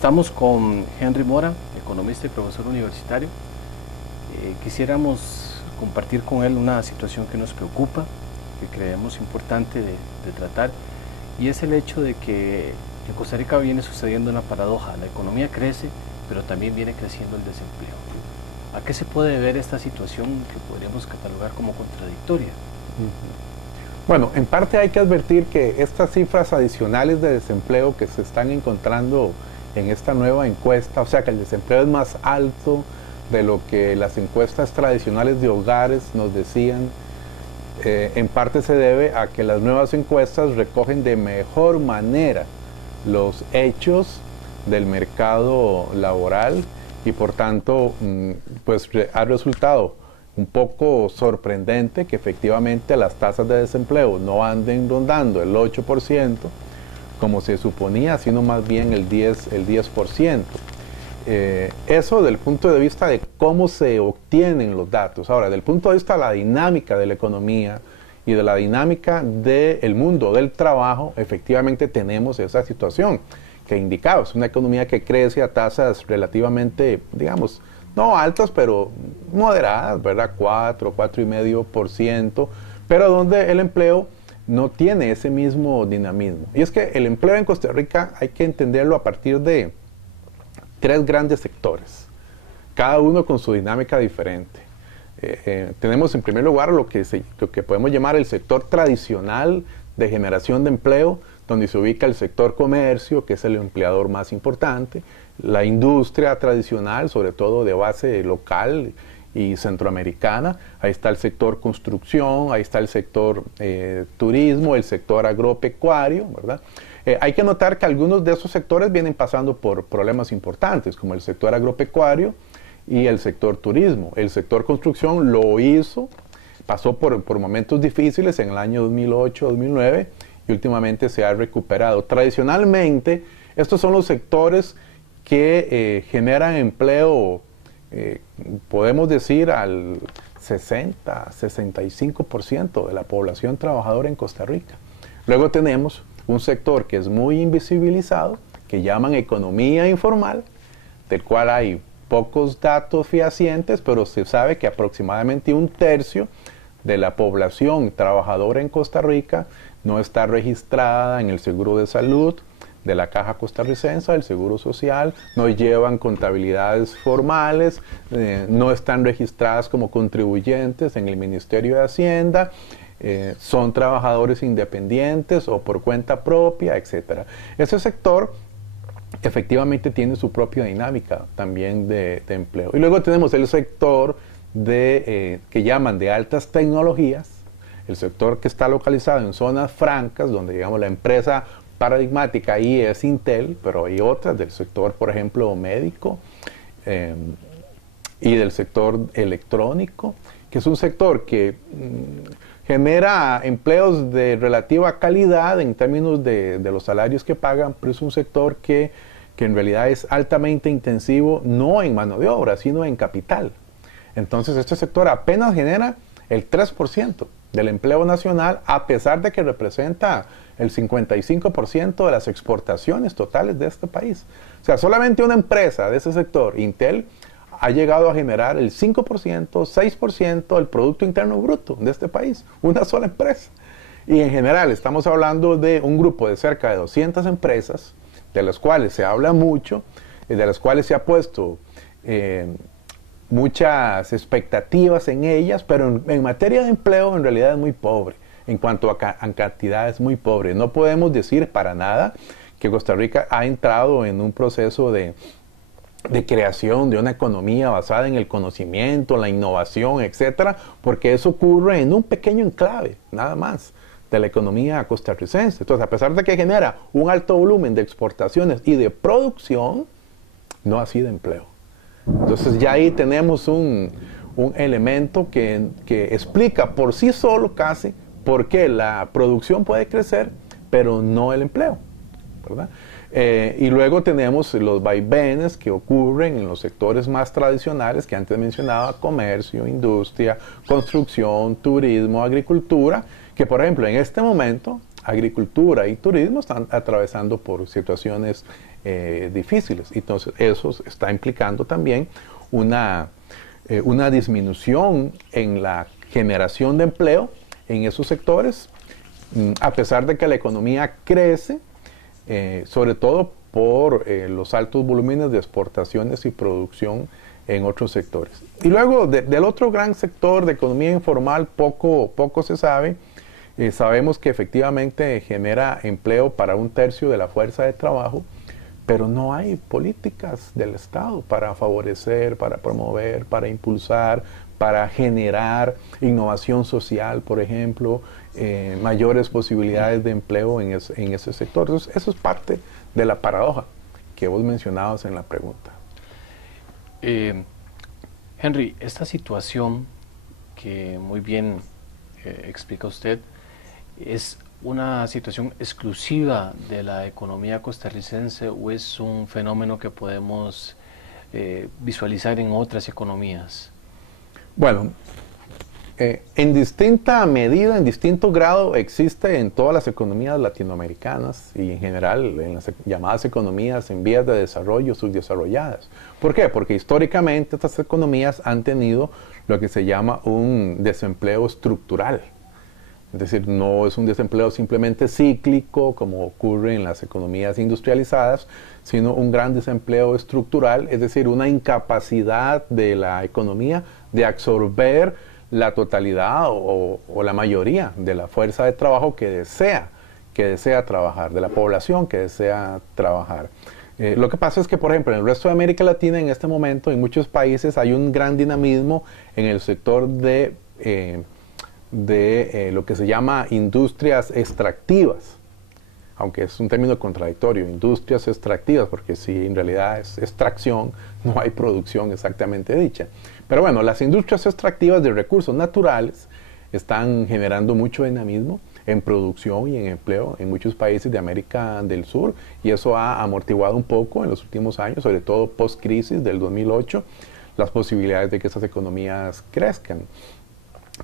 Estamos con Henry Mora, economista y profesor universitario. Quisiéramos compartir con él una situación que nos preocupa, que creemos importante de tratar, y es el hecho de que en Costa Rica viene sucediendo una paradoja. La economía crece, pero también viene creciendo el desempleo. ¿A qué se puede deber esta situación que podríamos catalogar como contradictoria? Bueno, en parte hay que advertir que estas cifras adicionales de desempleo que se están encontrando en esta nueva encuesta, o sea que el desempleo es más alto de lo que las encuestas tradicionales de hogares nos decían, en parte se debe a que las nuevas encuestas recogen de mejor manera los hechos del mercado laboral y por tanto pues ha resultado un poco sorprendente que efectivamente las tasas de desempleo no anden rondando el 8% como se suponía, sino más bien el 10%. Eso del punto de vista de cómo se obtienen los datos. Ahora, del punto de vista de la dinámica de la economía y de la dinámica del mundo del trabajo, efectivamente tenemos esa situación que indicaba. Es una economía que crece a tasas relativamente, digamos, no altas, pero moderadas, ¿verdad? 4,5%, pero donde el empleo no tiene ese mismo dinamismo. Y es que el empleo en Costa Rica hay que entenderlo a partir de tres grandes sectores, cada uno con su dinámica diferente. Tenemos en primer lugar lo que podemos llamar el sector tradicional de generación de empleo, donde se ubica el sector comercio, que es el empleador más importante, la industria tradicional, sobre todo de base local y centroamericana, ahí está el sector construcción, ahí está el sector turismo, el sector agropecuario, ¿verdad? Hay que notar que algunos de esos sectores vienen pasando por problemas importantes, como el sector agropecuario y el sector turismo. El sector construcción lo hizo, pasó por momentos difíciles en el año 2008-2009 y últimamente se ha recuperado. Tradicionalmente, estos son los sectores que generan empleo, podemos decir, al 60-65% de la población trabajadora en Costa Rica. Luego tenemos un sector que es muy invisibilizado, que llaman economía informal, del cual hay pocos datos fehacientes, pero se sabe que aproximadamente un tercio de la población trabajadora en Costa Rica no está registrada en el seguro de salud de la Caja Costarricense, del Seguro Social, no llevan contabilidades formales, no están registradas como contribuyentes en el Ministerio de Hacienda, son trabajadores independientes o por cuenta propia, etc. Ese sector efectivamente tiene su propia dinámica también de empleo. Y luego tenemos el sector que llaman de altas tecnologías, el sector que está localizado en zonas francas, donde digamos la empresa paradigmática ahí es Intel, pero hay otras del sector, por ejemplo, médico y del sector electrónico, que es un sector que genera empleos de relativa calidad en términos de los salarios que pagan, pero es un sector que en realidad es altamente intensivo, no en mano de obra, sino en capital. Entonces este sector apenas genera el 3% del empleo nacional, a pesar de que representa el 55% de las exportaciones totales de este país. O sea, solamente una empresa de ese sector, Intel, ha llegado a generar el 5%, 6% del Producto Interno Bruto de este país. Una sola empresa. Y en general estamos hablando de un grupo de cerca de 200 empresas, de las cuales se habla mucho, de las cuales se ha puesto muchas expectativas en ellas, pero en materia de empleo en realidad es muy pobre. En cuanto a cantidad es muy pobre. No podemos decir para nada que Costa Rica ha entrado en un proceso de creación de una economía basada en el conocimiento, la innovación, etcétera, porque eso ocurre en un pequeño enclave, nada más, de la economía costarricense. Entonces, a pesar de que genera un alto volumen de exportaciones y de producción, no así de empleo. Entonces, ya ahí tenemos un elemento que explica por sí solo casi por qué la producción puede crecer, pero no el empleo, ¿verdad? Y luego tenemos los vaivenes que ocurren en los sectores más tradicionales que antes mencionaba, comercio, industria, construcción, turismo, agricultura, que por ejemplo en este momento agricultura y turismo están atravesando por situaciones difíciles. Entonces eso está implicando también una disminución en la generación de empleo en esos sectores, a pesar de que la economía crece, sobre todo por los altos volúmenes de exportaciones y producción en otros sectores. Y luego del otro gran sector de economía informal poco se sabe. Sabemos que efectivamente genera empleo para 1/3 de la fuerza de trabajo, pero no hay políticas del Estado para favorecer, para promover, para impulsar, para generar innovación social, por ejemplo, mayores posibilidades de empleo en ese sector. Entonces, eso es parte de la paradoja que vos mencionabas en la pregunta. Henry, esta situación que muy bien explica usted, ¿es una situación exclusiva de la economía costarricense o es un fenómeno que podemos visualizar en otras economías? Bueno, en distinta medida, en distinto grado, existe en todas las economías latinoamericanas y en general en las llamadas economías en vías de desarrollo, subdesarrolladas. ¿Por qué? Porque históricamente estas economías han tenido lo que se llama un desempleo estructural. Es decir, no es un desempleo simplemente cíclico como ocurre en las economías industrializadas, sino un gran desempleo estructural, es decir, una incapacidad de la economía de absorber la totalidad o la mayoría de la fuerza de trabajo que desea trabajar, de la población que desea trabajar. Lo que pasa es que, por ejemplo, en el resto de América Latina, en este momento, en muchos países hay un gran dinamismo en el sector de lo que se llama industrias extractivas, aunque es un término contradictorio, industrias extractivas, porque si en realidad es extracción, no hay producción exactamente dicha. Pero bueno, las industrias extractivas de recursos naturales están generando mucho dinamismo en producción y en empleo en muchos países de América del Sur, y eso ha amortiguado un poco en los últimos años, sobre todo post-crisis del 2008, las posibilidades de que esas economías crezcan.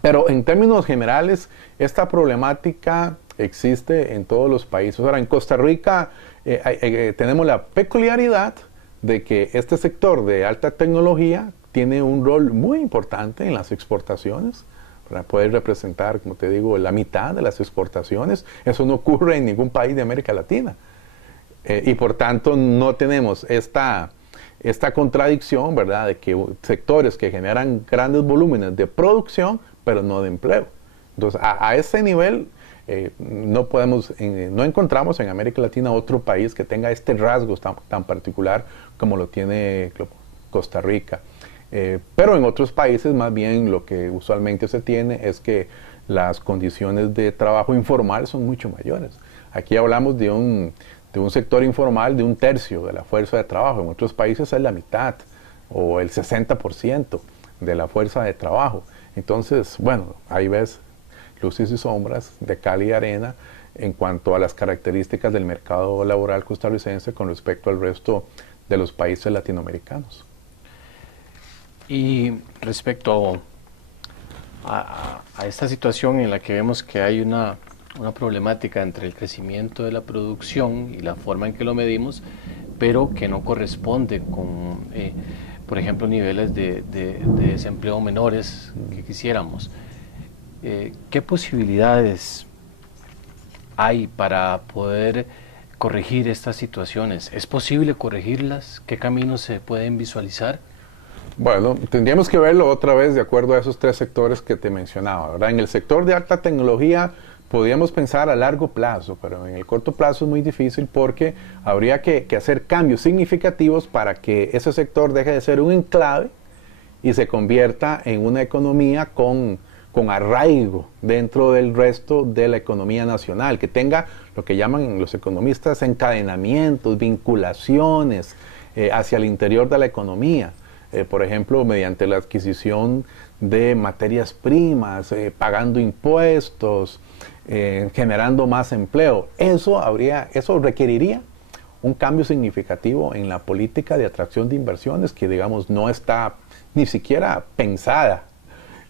Pero en términos generales, esta problemática existe en todos los países. Ahora, en Costa Rica tenemos la peculiaridad de que este sector de alta tecnología tiene un rol muy importante en las exportaciones. Puede representar, como te digo, la mitad de las exportaciones. Eso no ocurre en ningún país de América Latina. Y por tanto no tenemos esta contradicción, ¿verdad?, de que sectores que generan grandes volúmenes de producción, pero no de empleo. Entonces, a ese nivel no encontramos en América Latina otro país que tenga este rasgo tan particular como lo tiene Costa Rica. Pero en otros países más bien lo que usualmente se tiene es que las condiciones de trabajo informal son mucho mayores. Aquí hablamos de un sector informal de 1/3 de la fuerza de trabajo. En otros países es la mitad o el 60% de la fuerza de trabajo. Entonces, bueno, ahí ves luces y sombras de cal y arena en cuanto a las características del mercado laboral costarricense con respecto al resto de los países latinoamericanos. Y respecto a esta situación en la que vemos que hay una problemática entre el crecimiento de la producción y la forma en que lo medimos, pero que no corresponde con, por ejemplo, niveles de desempleo menores que quisiéramos. ¿Qué posibilidades hay para poder corregir estas situaciones? ¿Es posible corregirlas? ¿Qué caminos se pueden visualizar? Bueno, tendríamos que verlo otra vez de acuerdo a esos 3 sectores que te mencionaba, ¿verdad? En el sector de alta tecnología podríamos pensar a largo plazo, pero en el corto plazo es muy difícil porque habría que hacer cambios significativos para que ese sector deje de ser un enclave y se convierta en una economía con arraigo dentro del resto de la economía nacional, que tenga lo que llaman los economistas encadenamientos, vinculaciones hacia el interior de la economía. Por ejemplo, mediante la adquisición de materias primas, pagando impuestos, generando más empleo. Eso requeriría un cambio significativo en la política de atracción de inversiones que, digamos, no está ni siquiera pensada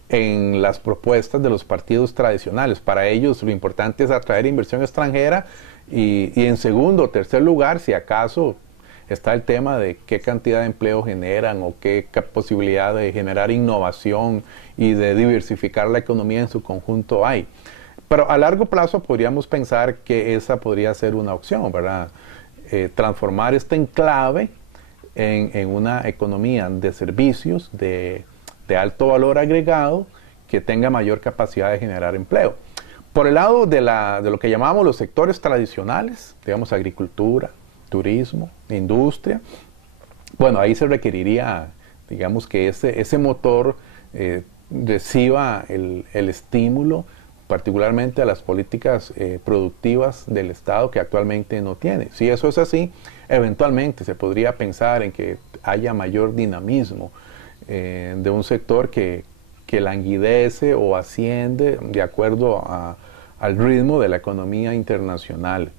en las propuestas de los partidos tradicionales. Para ellos lo importante es atraer inversión extranjera y en segundo o tercer lugar, si acaso, está el tema de qué cantidad de empleo generan o qué posibilidad de generar innovación y de diversificar la economía en su conjunto hay. Pero a largo plazo podríamos pensar que esa podría ser una opción, ¿verdad? Transformar este enclave en una economía de servicios de alto valor agregado que tenga mayor capacidad de generar empleo. Por el lado de lo que llamamos los sectores tradicionales, digamos agricultura, turismo, industria, bueno, ahí se requeriría, digamos, que ese motor reciba el estímulo, particularmente a las políticas productivas del Estado que actualmente no tiene. Si eso es así, eventualmente se podría pensar en que haya mayor dinamismo de un sector que languidece o asciende de acuerdo al ritmo de la economía internacional.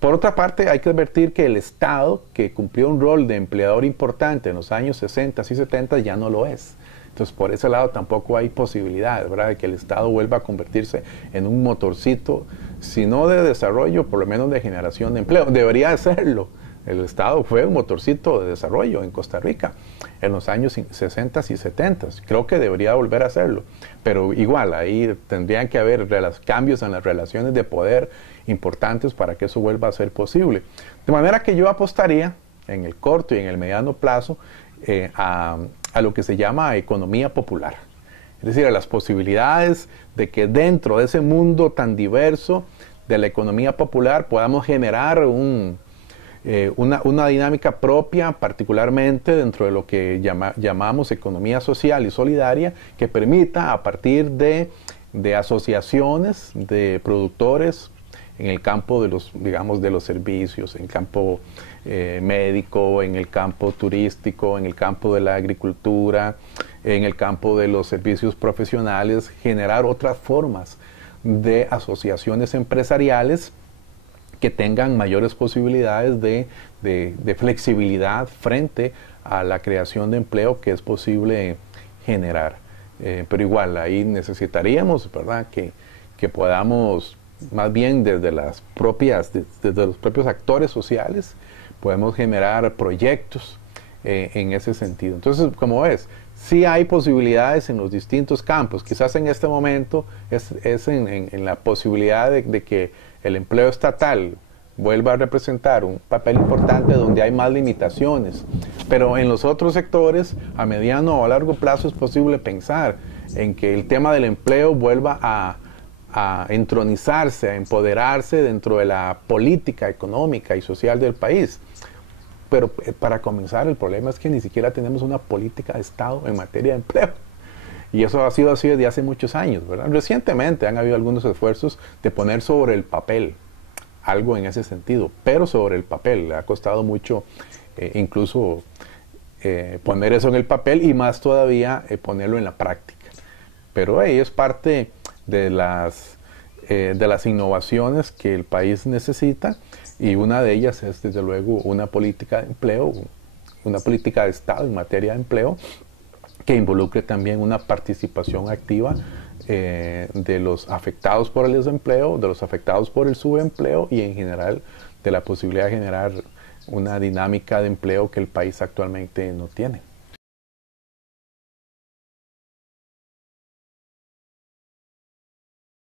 Por otra parte, hay que advertir que el Estado, que cumplió un rol de empleador importante en los años 60 y 70, ya no lo es. Entonces, por ese lado tampoco hay posibilidad, ¿verdad?, de que el Estado vuelva a convertirse en un motorcito, si no de desarrollo, por lo menos de generación de empleo. Debería hacerlo. El Estado fue un motorcito de desarrollo en Costa Rica en los años 60 y 70. Creo que debería volver a hacerlo. Pero igual, ahí tendrían que haber cambios en las relaciones de poder importantes para que eso vuelva a ser posible. De manera que yo apostaría en el corto y en el mediano plazo a lo que se llama economía popular. Es decir, a las posibilidades de que dentro de ese mundo tan diverso de la economía popular podamos generar una dinámica propia, particularmente dentro de lo que llamamos economía social y solidaria, que permita a partir de asociaciones de productores en el campo de los servicios, en el campo médico, en el campo turístico, en el campo de la agricultura, en el campo de los servicios profesionales, generar otras formas de asociaciones empresariales que tengan mayores posibilidades de flexibilidad frente a la creación de empleo que es posible generar. Pero igual, ahí necesitaríamos, ¿verdad?, que podamos, más bien desde los propios actores sociales, podemos generar proyectos en ese sentido. Entonces, como ves, sí hay posibilidades en los distintos campos. Quizás en este momento es en la posibilidad de que el empleo estatal vuelva a representar un papel importante donde hay más limitaciones. Pero en los otros sectores, a mediano o a largo plazo, es posible pensar en que el tema del empleo vuelva a entronizarse, a empoderarse dentro de la política económica y social del país. Pero para comenzar, el problema es que ni siquiera tenemos una política de Estado en materia de empleo. Y eso ha sido así desde hace muchos años, ¿verdad? Recientemente han habido algunos esfuerzos de poner sobre el papel algo en ese sentido, pero sobre el papel. Le ha costado mucho incluso poner eso en el papel y más todavía ponerlo en la práctica. Pero es parte de las innovaciones que el país necesita, y una de ellas es desde luego una política de empleo, una política de Estado en materia de empleo que involucre también una participación activa de los afectados por el desempleo, de los afectados por el subempleo y en general de la posibilidad de generar una dinámica de empleo que el país actualmente no tiene.